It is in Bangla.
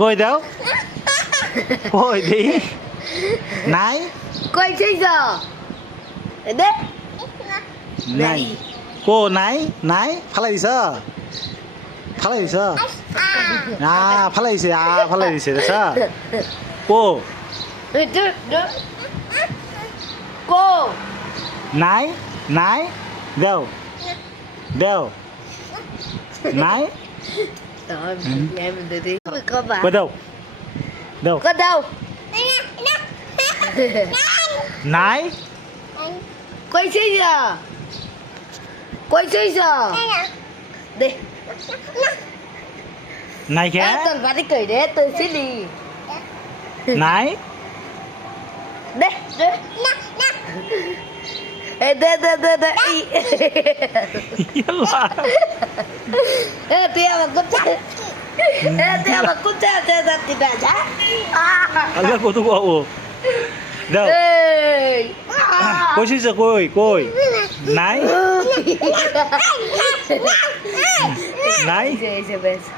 কই দাও কই দেই নাই কই চাইছ দে নাই কো নাই নাই ফালাই দিছ ফালাই দিছ ফালাই দিছে ফালাই দিছে দেখ কো কো নাই নাই দেও দেও নাই em đi có bà কই দাও দেও có đâu নাই quay xí giờ quay xí giờ đi নাই কে tôi phải đi cười để tôi xí đi নাই đi đi ê đê đê đê đê ê tia mà cút ê tia mà cút cha cha cha thì bà cha আল্লাহ কত কো দাও ê কই সিছে কই কই নাই নাই Ese, ese beso.